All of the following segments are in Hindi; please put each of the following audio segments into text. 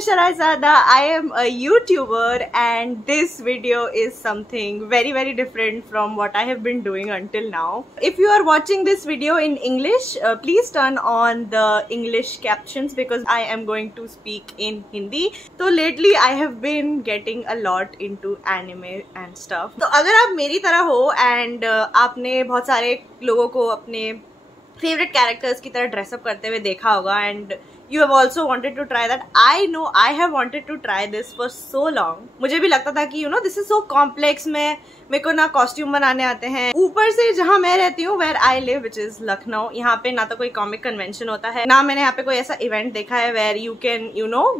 is Sharaizada. I am a YouTuber and this video is something very different from what I have been doing until now. If you are watching this video in English, please turn on the English captions because I am going to speak in Hindi. So lately I have been getting a lot into anime and stuff. तो अगर आप मेरी तरह हो and आपने बहुत सारे लोगों को अपने favorite characters की तरह ड्रेसअप करते हुए देखा होगा and you have also wanted to try that. I know I have wanted to try this for so long. मुझे भी लगता था कि this is so complex. मेरे को ना कॉस्ट्यूम बनाने आते हैं. ऊपर से जहाँ मैं रहती हूँ where I live which is Lucknow, यहाँ पे ना तो कोई कॉमिक कन्वेंशन होता है, ना मैंने यहाँ पे कोई ऐसा इवेंट देखा है where you can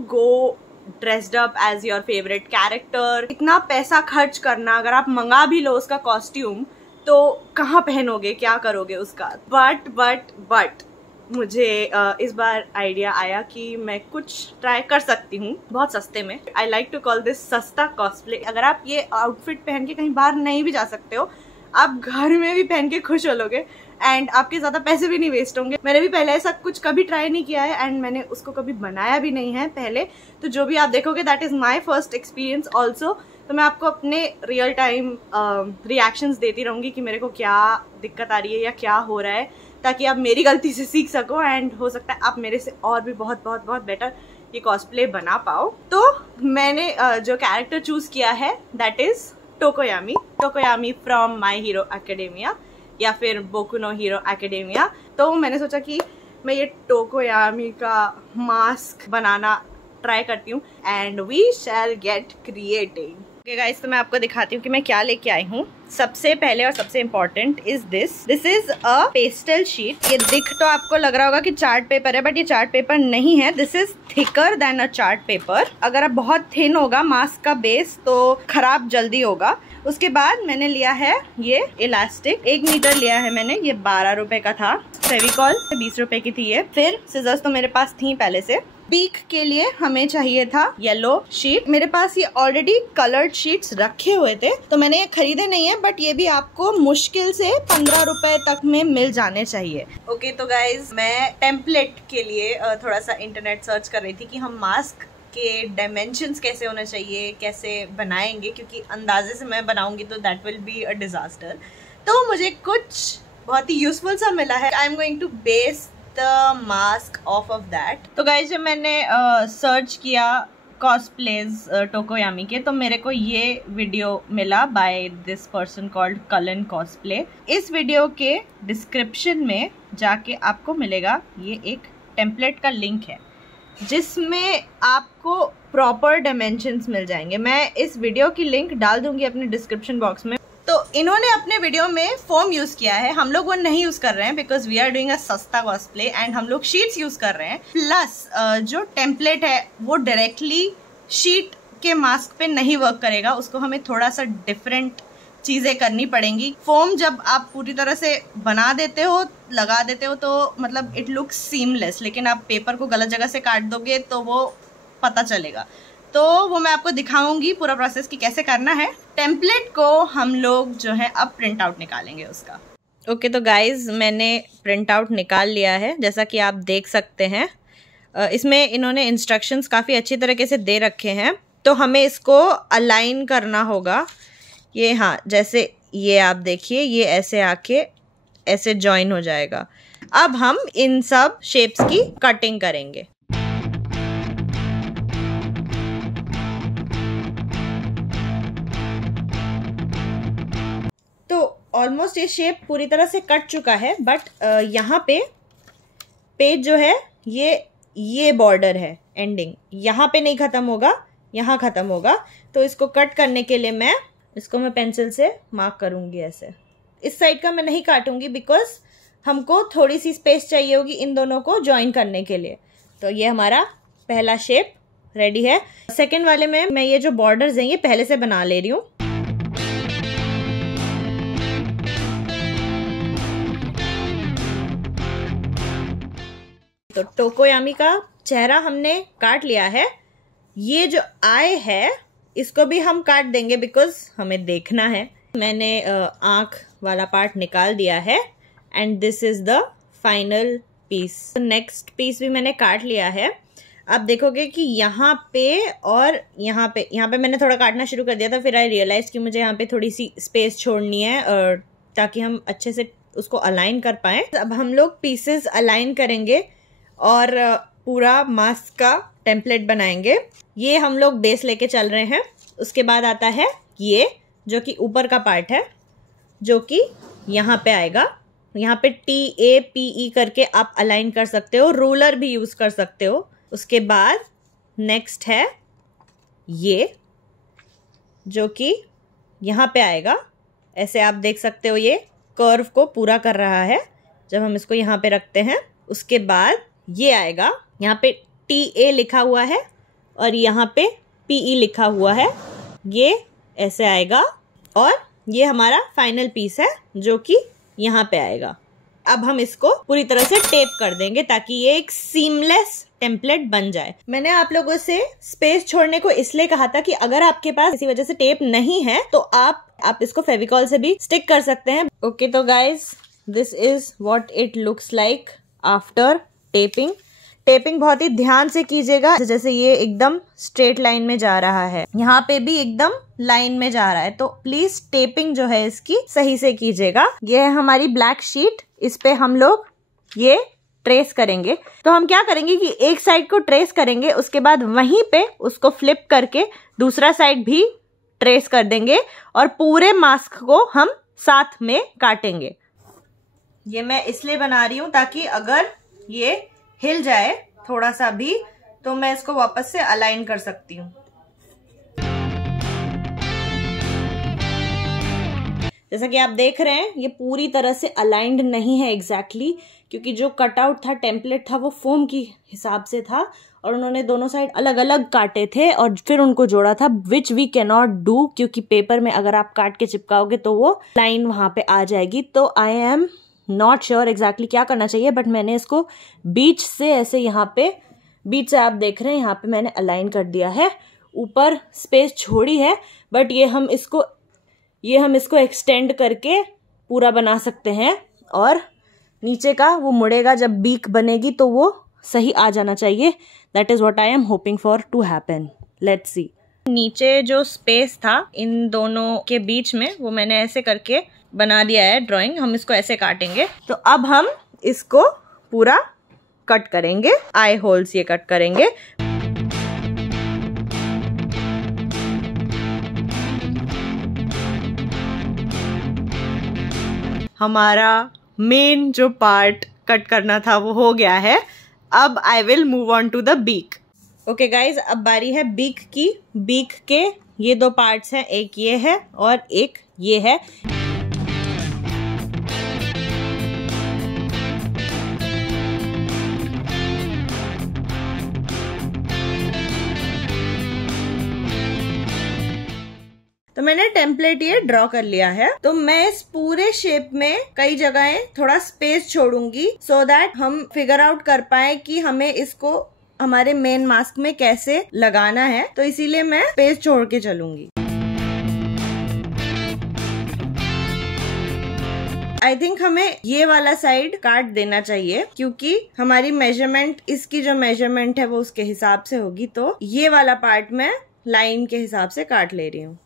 go dressed up as your favorite character. इतना पैसा खर्च करना, अगर आप मंगा भी लो उसका कॉस्ट्यूम तो कहाँ पहनोगे, क्या करोगे उसका. बट मुझे इस बार आइडिया आया कि मैं कुछ ट्राई कर सकती हूँ बहुत सस्ते में. I like to call this सस्ता कॉस्प्ले. अगर आप ये आउटफिट पहन के कहीं बाहर नहीं भी जा सकते हो, आप घर में भी पहन के खुश हो लोगे एंड आपके ज़्यादा पैसे भी नहीं वेस्ट होंगे. मैंने भी पहले ऐसा कुछ कभी ट्राई नहीं किया है एंड मैंने उसको कभी बनाया भी नहीं है पहले. तो जो भी आप देखोगे that is my first experience also. तो मैं आपको अपने रियल टाइम रिएक्शंस देती रहूँगी कि मेरे को क्या दिक्कत आ रही है या क्या हो रहा है, ताकि आप मेरी गलती से सीख सको एंड हो सकता है आप मेरे से और भी बहुत बेटर ये कॉस्प्ले बना पाओ. तो मैंने जो कैरेक्टर चूज किया है that is Tokoyami from my hero academia या फिर बोकु नो हीरो एकेडेमिया. तो मैंने सोचा कि मैं ये टोकोयामी का मास्क बनाना ट्राई करती हूँ and we shall get creating. Okay guys, तो मैं आपको दिखाती हूँ कि मैं क्या लेके आई हूँ. सबसे पहले और सबसे important is this is a pastel sheet. ये दिख तो आपको लग रहा होगा कि चार्ट पेपर है, बट ये चार्ट पेपर नहीं है. This is thicker than a chart paper. अगर आप बहुत थिन होगा मास्क का बेस तो खराब जल्दी होगा. उसके बाद मैंने लिया है ये इलास्टिक, 1 मीटर लिया है मैंने. ये 12 रुपए का था. फेविकॉल 20 रुपए की थी ये. फिर सिजर्स तो मेरे पास थी पहले से. पीक के लिए हमें चाहिए था येलो शीट. मेरे पास ये ऑलरेडी कलर्ड शीट्स रखे हुए थे तो मैंने ये खरीदे नहीं है, बट ये भी आपको मुश्किल से 15 रुपए तक में मिल जाने चाहिए. ओके, तो गाइज मैं टेम्पलेट के लिए थोड़ा सा इंटरनेट सर्च कर रही थी कि हम मास्क के डायमेंशंस कैसे होने चाहिए, कैसे बनाएंगे, क्योंकि अंदाजे से मैं बनाऊंगी तो that will be a disaster. तो मुझे कुछ बहुत ही यूजफुल सा मिला है. I am going to base the mask of that. तो गाइस जब मैंने सर्च किया कॉस्प्लेज टोकोयामी के तो मेरे को ये वीडियो मिला बाय दिस पर्सन कॉल्ड कलन कॉस्प्ले. इस वीडियो के डिस्क्रिप्शन में जाके आपको मिलेगा ये एक टेम्पलेट का लिंक है जिसमें आपको प्रॉपर डायमेंशंस मिल जाएंगे. मैं इस वीडियो की लिंक डाल दूंगी अपने डिस्क्रिप्शन बॉक्स में. तो इन्होंने अपने वीडियो में फोम यूज किया है, हम लोग वो नहीं यूज कर रहे हैं because we are doing a सस्ता कॉस्प्ले एंड हम लोग शीट्स यूज कर रहे हैं. प्लस जो टेम्पलेट है वो डायरेक्टली शीट के मास्क पे नहीं वर्क करेगा, उसको हमें थोड़ा सा डिफरेंट चीजें करनी पड़ेंगी. फोम जब आप पूरी तरह से बना देते हो, लगा देते हो तो मतलब इट लुक्स सीमलेस, लेकिन आप पेपर को गलत जगह से काट दोगे तो वो पता चलेगा. तो वो मैं आपको दिखाऊंगी पूरा प्रोसेस कि कैसे करना है. टेम्पलेट को हम लोग जो है अब प्रिंट आउट निकालेंगे उसका. ओके, तो गाइज मैंने प्रिंट आउट निकाल लिया है जैसा कि आप देख सकते हैं. इसमें इन्होंने इंस्ट्रक्शंस काफ़ी अच्छी तरीके से दे रखे हैं. तो हमें इसको अलाइन करना होगा. ये हाँ, जैसे ये आप देखिए ये ऐसे आके ऐसे जॉइन हो जाएगा. अब हम इन सब शेप्स की कटिंग करेंगे. ऑलमोस्ट ये शेप पूरी तरह से कट चुका है, बट यहाँ पे पेज जो है ये बॉर्डर है एंडिंग, यहाँ पे नहीं खत्म होगा, यहाँ खत्म होगा. तो इसको कट करने के लिए मैं पेंसिल से मार्क करूंगी ऐसे. इस साइड का मैं नहीं काटूंगी बिकॉज हमको थोड़ी सी स्पेस चाहिए होगी इन दोनों को ज्वाइन करने के लिए. तो ये हमारा पहला शेप रेडी है. सेकेंड वाले में मैं ये जो बॉर्डर्स हैं ये पहले से बना ले रही हूँ. तो टोकोयामी का चेहरा हमने काट लिया है. ये जो आई है इसको भी हम काट देंगे बिकॉज हमें देखना है. मैंने आंख वाला पार्ट निकाल दिया है and this is the final piece. Next piece भी मैंने काट लिया है. आप देखोगे कि यहाँ पे और यहाँ पे मैंने थोड़ा काटना शुरू कर दिया था, फिर आई रियलाइज कि मुझे यहाँ पे थोड़ी सी स्पेस छोड़नी है ताकि हम अच्छे से उसको अलाइन कर पाए। अब हम लोग पीसेस अलाइन करेंगे और पूरा मास्क का टेम्पलेट बनाएंगे। ये हम लोग बेस लेके चल रहे हैं। उसके बाद आता है ये जो कि ऊपर का पार्ट है, जो कि यहाँ पे आएगा। यहाँ पे TAPE करके आप अलाइन कर सकते हो, रूलर भी यूज कर सकते हो। उसके बाद नेक्स्ट है ये जो कि यहाँ पे आएगा। ऐसे आप देख सकते हो ये कर्व को पूरा कर रहा है जब हम इसको यहाँ पे रखते हैं। उसके बाद ये आएगा, यहाँ पे TA लिखा हुआ है और यहाँ पे PE लिखा हुआ है। ये ऐसे आएगा और ये हमारा फाइनल पीस है जो कि यहाँ पे आएगा। अब हम इसको पूरी तरह से टेप कर देंगे ताकि ये एक सीमलेस टेम्पलेट बन जाए। मैंने आप लोगों से स्पेस छोड़ने को इसलिए कहा था कि अगर आपके पास किसी वजह से टेप नहीं है तो आप इसको फेविकॉल से भी स्टिक कर सकते हैं। ओके, तो guys this is what it looks like after taping. Taping बहुत ही ध्यान से कीजिएगा, जैसे ये एकदम स्ट्रेट लाइन में जा रहा है, यहाँ पे भी एकदम लाइन में जा रहा है, तो प्लीज टेपिंग जो है इसकी सही से कीजिएगा। ये है हमारी ब्लैक शीट, इस पे हम लोग ये ट्रेस करेंगे। तो हम क्या करेंगे कि एक साइड को ट्रेस करेंगे, उसके बाद वहीं पे उसको फ्लिप करके दूसरा साइड भी ट्रेस कर देंगे और पूरे मास्क को हम साथ में काटेंगे। ये मैं इसलिए बना रही हूं ताकि अगर ये हिल जाए थोड़ा सा भी तो मैं इसको वापस से अलाइन कर सकती हूँ। जैसा कि आप देख रहे हैं ये पूरी तरह से अलाइंड नहीं है एग्जैक्टली, क्योंकि जो कटआउट था, टेम्पलेट था, वो फोम की हिसाब से था और उन्होंने दोनों साइड अलग अलग काटे थे और फिर उनको जोड़ा था, which we can not do, क्योंकि पेपर में अगर आप काट के चिपकाओगे तो वो लाइन वहां पे आ जाएगी। तो I am not sure exactly क्या करना चाहिए, बट मैंने इसको बीच से ऐसे यहाँ पे, बीच से आप देख रहे हैं यहाँ पे मैंने अलाइन कर दिया है। ऊपर स्पेस छोड़ी है बट ये हम इसको एक्सटेंड करके पूरा बना सकते हैं और नीचे का वो मुड़ेगा जब बीक बनेगी तो वो सही आ जाना चाहिए। That is what I am hoping for to happen. Let's see. नीचे जो स्पेस था इन दोनों के बीच में वो मैंने ऐसे करके बना दिया है ड्राइंग। हम इसको ऐसे काटेंगे। तो अब हम इसको पूरा कट करेंगे, आई होल्स ये कट करेंगे। हमारा मेन जो पार्ट कट करना था वो हो गया है। अब I will move on to the beak. Okay guys, अब बारी है बीक की। बीक के ये दो पार्ट्स हैं, एक ये है और एक ये है। तो मैंने टेम्पलेट ये ड्रॉ कर लिया है। तो मैं इस पूरे शेप में कई जगहें थोड़ा स्पेस छोड़ूंगी सो दैट हम फिगर आउट कर पाए कि हमें इसको हमारे मेन मास्क में कैसे लगाना है। तो इसीलिए मैं स्पेस छोड़ के चलूंगी। आई थिंक हमें ये वाला साइड काट देना चाहिए क्योंकि हमारी मेजरमेंट, इसकी जो मेजरमेंट है वो उसके हिसाब से होगी। तो ये वाला पार्ट मैं लाइन के हिसाब से काट ले रही हूँ।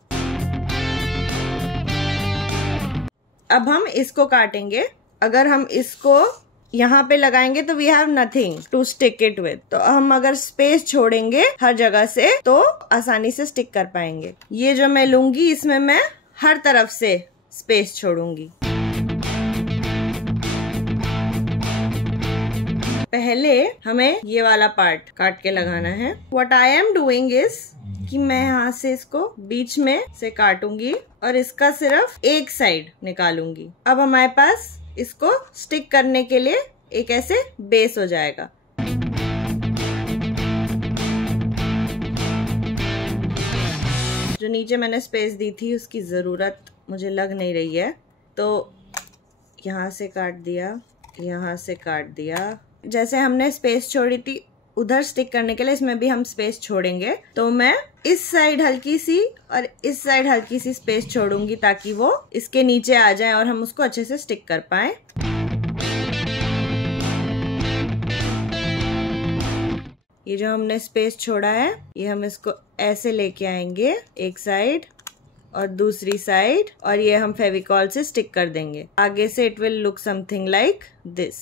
अब हम इसको काटेंगे। अगर हम इसको यहाँ पे लगाएंगे तो we have nothing to stick it with. तो हम अगर स्पेस छोड़ेंगे हर जगह से तो आसानी से स्टिक कर पाएंगे। ये जो मैं लूंगी इसमें मैं हर तरफ से स्पेस छोड़ूंगी। पहले हमें ये वाला पार्ट काट के लगाना है। What I am doing is कि मैं यहाँ से इसको बीच में से काटूंगी और इसका सिर्फ एक साइड निकालूंगी। अब हमारे पास इसको स्टिक करने के लिए एक ऐसे बेस हो जाएगा। जो नीचे मैंने स्पेस दी थी उसकी जरूरत मुझे लग नहीं रही है, तो यहाँ से काट दिया, यहाँ से काट दिया। जैसे हमने स्पेस छोड़ी थी उधर स्टिक करने के लिए इसमें भी हम स्पेस छोड़ेंगे। तो मैं इस साइड हल्की सी और इस साइड हल्की सी स्पेस छोड़ूंगी ताकि वो इसके नीचे आ जाए और हम उसको अच्छे से स्टिक कर पाए। ये जो हमने स्पेस छोड़ा है ये हम इसको ऐसे लेके आएंगे एक साइड और दूसरी साइड, और ये हम फेविकॉल से स्टिक कर देंगे। आगे से it will look something like this.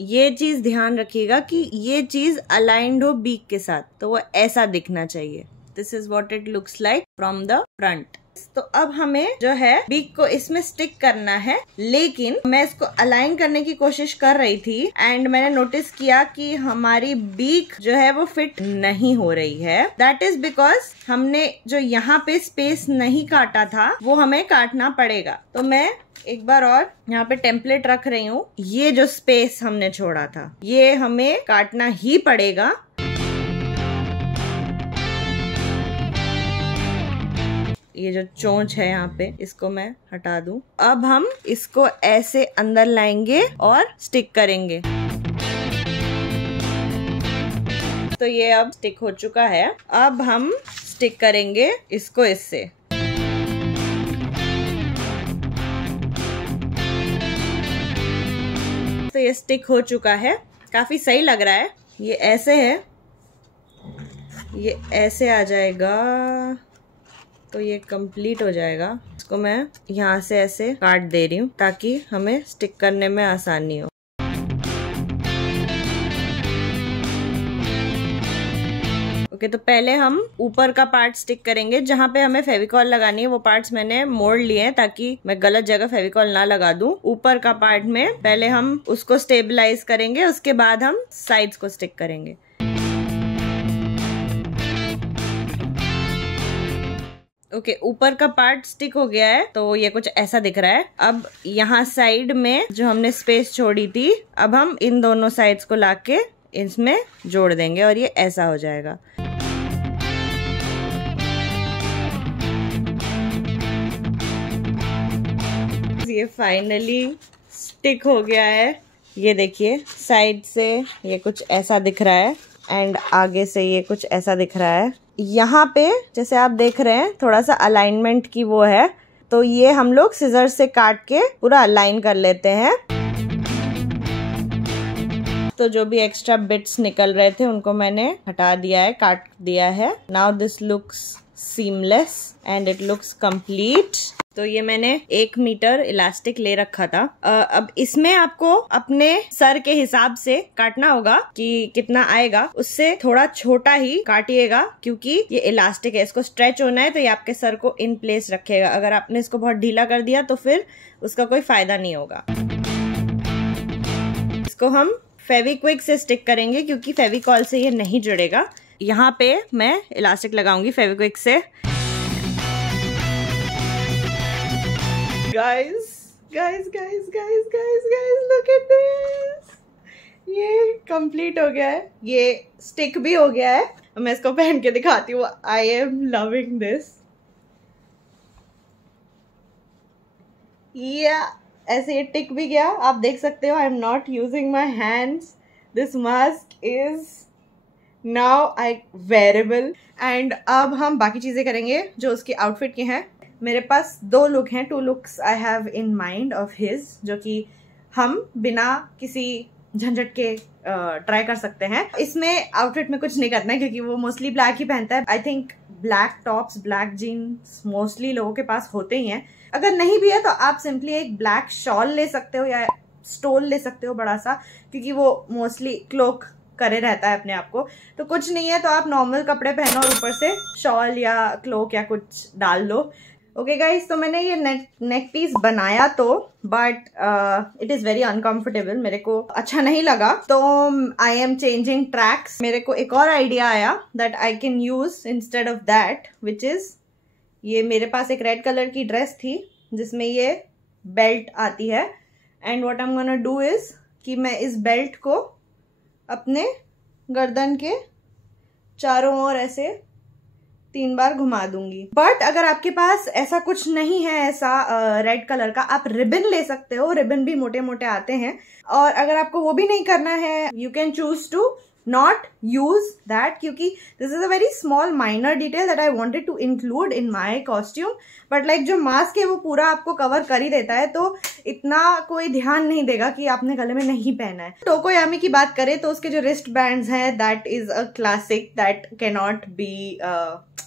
ये चीज ध्यान रखिएगा कि ये चीज अलाइंड हो बीक के साथ, तो वो ऐसा दिखना चाहिए। This is what it looks like from the front. तो अब हमें जो है बीक को इसमें स्टिक करना है, लेकिन मैं इसको अलाइन करने की कोशिश कर रही थी एंड मैंने नोटिस किया कि हमारी बीक जो है वो फिट नहीं हो रही है। दैट इज बिकॉज हमने जो यहाँ पे स्पेस नहीं काटा था वो हमें काटना पड़ेगा। तो मैं एक बार और यहाँ पे टेम्पलेट रख रही हूँ। ये जो स्पेस हमने छोड़ा था ये हमें काटना ही पड़ेगा। ये जो चोंच है यहाँ पे इसको मैं हटा दूं। अब हम इसको ऐसे अंदर लाएंगे और स्टिक करेंगे। तो ये अब स्टिक हो चुका है। अब हम स्टिक करेंगे इसको इससे। तो ये स्टिक हो चुका है, काफी सही लग रहा है। ये ऐसे है, ये ऐसे आ जाएगा तो ये कंप्लीट हो जाएगा। इसको मैं यहाँ से ऐसे काट दे रही हूँ ताकि हमें स्टिक करने में आसानी हो। ओके, तो पहले हम ऊपर का पार्ट स्टिक करेंगे। जहाँ पे हमें फेविकॉल लगानी है वो पार्ट्स मैंने मोड़ लिए हैं ताकि मैं गलत जगह फेविकॉल ना लगा दूं। ऊपर का पार्ट में पहले हम उसको स्टेबलाइज करेंगे, उसके बाद हम साइड्स को स्टिक करेंगे। ओके, ऊपर का पार्ट स्टिक हो गया है तो ये कुछ ऐसा दिख रहा है। अब यहाँ साइड में जो हमने स्पेस छोड़ी थी, अब हम इन दोनों साइड्स को लाके इसमें जोड़ देंगे और ये ऐसा हो जाएगा। ये फाइनली स्टिक हो गया है। ये देखिए साइड से ये कुछ ऐसा दिख रहा है एंड आगे से ये कुछ ऐसा दिख रहा है। यहाँ पे जैसे आप देख रहे हैं थोड़ा सा अलाइनमेंट की वो है, तो ये हम लोग सिजर से काट के पूरा अलाइन कर लेते हैं। तो जो भी एक्स्ट्रा बिट्स निकल रहे थे उनको मैंने हटा दिया है, काट दिया है। Now this looks seamless and it looks complete. तो ये मैंने 1 मीटर इलास्टिक ले रखा था। अब इसमें आपको अपने सर के हिसाब से काटना होगा कि कितना आएगा, उससे थोड़ा छोटा ही काटिएगा क्योंकि ये इलास्टिक है, इसको स्ट्रेच होना है तो ये आपके सर को इन प्लेस रखेगा। अगर आपने इसको बहुत ढीला कर दिया तो फिर उसका कोई फायदा नहीं होगा। इसको हम फेविक्विक से स्टिक करेंगे क्योंकि फेविकॉल से ये नहीं जुड़ेगा। यहाँ पे मैं इलास्टिक लगाऊंगी फेविक्विक से। Guys, look at this! ये कंप्लीट हो गया है, ये स्टिक भी हो गया है। मैं इसको पहन के दिखाती हूँ। I am loving this. ऐसे ये टिक भी गया, आप देख सकते हो। I am not using my hands. This mask is now wearable. And अब हम बाकी चीजें करेंगे जो उसकी आउटफिट के हैं। मेरे पास 2 लुक हैं, 2 looks I have in mind of his, जो कि हम बिना किसी झंझट के ट्राई कर सकते हैं। इसमें आउटफिट में कुछ नहीं करना है क्योंकि वो मोस्टली ब्लैक ही पहनता है। I think black tops, black jeans mostly लोगों के पास होते ही हैं। अगर नहीं भी है तो आप सिंपली एक ब्लैक शॉल ले सकते हो या स्टोल ले सकते हो बड़ा सा, क्योंकि वो मोस्टली क्लोक करे रहता है अपने आप को। तो कुछ नहीं है तो आप नॉर्मल कपड़े पहनो और ऊपर से शॉल या क्लोक या कुछ डाल लो। ओके गाइज, तो मैंने ये नेक पीस बनाया तो but it is very uncomfortable, मेरे को अच्छा नहीं लगा। तो आई एम चेंजिंग ट्रैक्स। मेरे को एक और आइडिया आया that I can use instead of that, which is ये मेरे पास एक रेड कलर की ड्रेस थी जिसमें ये बेल्ट आती है। And what I am gonna do is कि मैं इस बेल्ट को अपने गर्दन के चारों ओर ऐसे 3 बार घुमा दूंगी। बट अगर आपके पास ऐसा कुछ नहीं है, ऐसा रेड कलर का, आप रिबन ले सकते हो। रिबन भी मोटे मोटे आते हैं। और अगर आपको वो भी नहीं करना है, you can choose to not use that क्योंकि this is a very small minor detail that I wanted to include in my costume, but like जो मास्क है वो पूरा आपको कवर कर ही देता है, तो इतना कोई ध्यान नहीं देगा कि आपने गले में नहीं पहना है। टोकोयामी की बात करें तो उसके जो रिस्ट बैंड्स हैं that is a classic that cannot be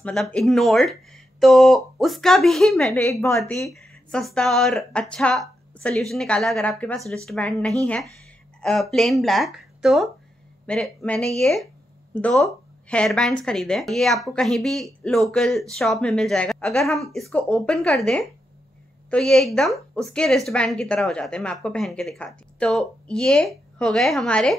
मतलब ignored, तो उसका भी मैंने एक बहुत ही सस्ता और अच्छा सोल्यूशन निकाला। अगर आपके पास रिस्ट बैंड नहीं है प्लेन ब्लैक, तो मैंने ये 2 हेयर बैंड्स खरीदे। ये आपको कहीं भी लोकल शॉप में मिल जाएगा। अगर हम इसको ओपन कर दें तो ये एकदम उसके रिस्ट बैंड की तरह हो जाते हैं। मैं आपको पहन के दिखाती हूँ। तो ये हो गए हमारे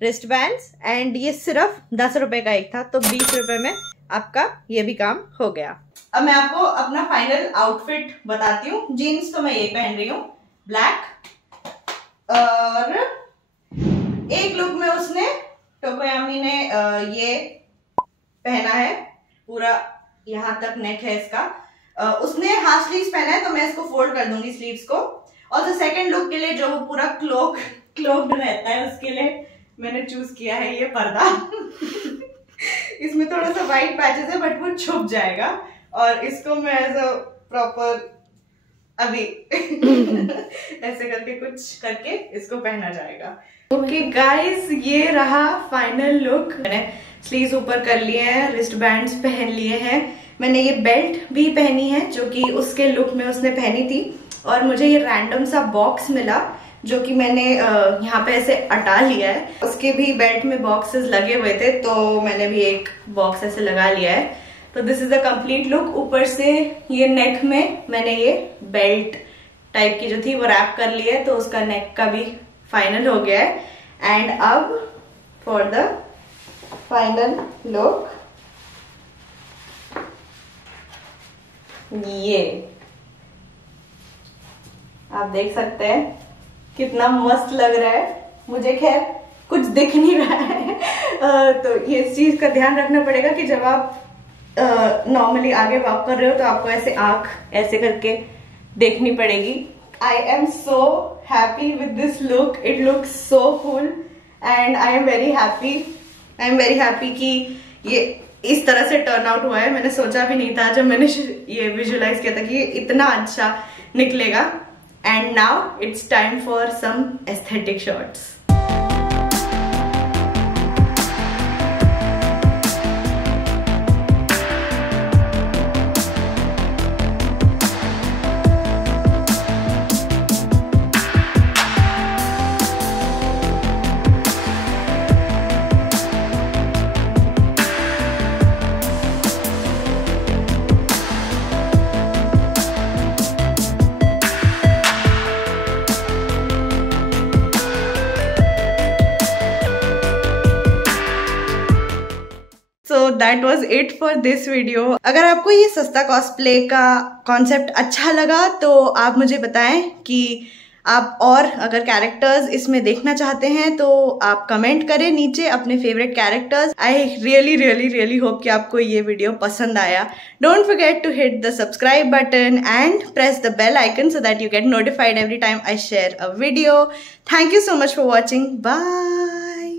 रिस्ट बैंड्स एंड ये सिर्फ 10 रुपए का एक था, तो 20 रुपए में आपका ये भी काम हो गया। अब मैं आपको अपना फाइनल आउटफिट बताती हूँ। जीन्स तो मैं ये पहन रही हूँ ब्लैक, और एक लुक में उसने टोकोयामी ने ये पहना है, पूरा यहाँ तक नेक है इसका। उसने हाफ स्लीव्स पहना है, तो मैं इसको फोल्ड कर दूंगी स्लीव्स को। और जो सेकंड लुक के लिए जो पूरा क्लोक्ड रहता है, उसके लिए मैंने चूज किया है ये पर्दा। इसमें थोड़ा सा व्हाइट पैचेस है बट वो छुप जाएगा, और इसको मैं एज अ प्रॉपर अभी ऐसे करके कुछ करके इसको पहना जाएगा। ओके गाइस, ये रहा फाइनल लुक। मैंने स्लीव्स ऊपर कर लिए हैं, रिस्ट बैंड्स पहन लिए हैं, मैंने ये बेल्ट भी पहनी है जो कि उसके लुक में उसने पहनी थी, और मुझे ये रैंडम सा बॉक्स मिला जो कि मैंने यहाँ पे ऐसे अटा लिया है। उसके भी बेल्ट में बॉक्सेस लगे हुए थे, तो मैंने भी एक बॉक्स ऐसे लगा लिया है। तो this is the complete look. ऊपर से ये नेक में मैंने ये बेल्ट टाइप की जो थी वो रैप कर ली है, तो उसका नेक का भी फाइनल हो गया है। एंड अब फॉर द फाइनल लुक, ये आप देख सकते हैं कितना मस्त लग रहा है। मुझे खैर कुछ दिख नहीं रहा है तो ये इस चीज का ध्यान रखना पड़ेगा कि जब आप नॉर्मली आगे वॉक कर रहे हो तो आपको ऐसे आंख ऐसे करके देखनी पड़ेगी। I am so happy with this look. It looks so cool and I am very happy. I am very happy कि ये इस तरह से टर्न आउट हुआ है। मैंने सोचा भी नहीं था जब मैंने ये विजुअलाइज किया था कि ये इतना अच्छा निकलेगा। And now it's time for some aesthetic shots. That was it for this video. अगर आपको ये सस्ता कॉस्प्ले का कॉन्सेप्ट अच्छा लगा तो आप मुझे बताएं कि आप और अगर कैरेक्टर्स इसमें देखना चाहते हैं तो आप कमेंट करें नीचे अपने favourite characters. I really hope कि आपको ये वीडियो पसंद आया। Don't forget to hit the subscribe button and press the bell icon so that you get notified every time I share a video. Thank you so much for watching. Bye.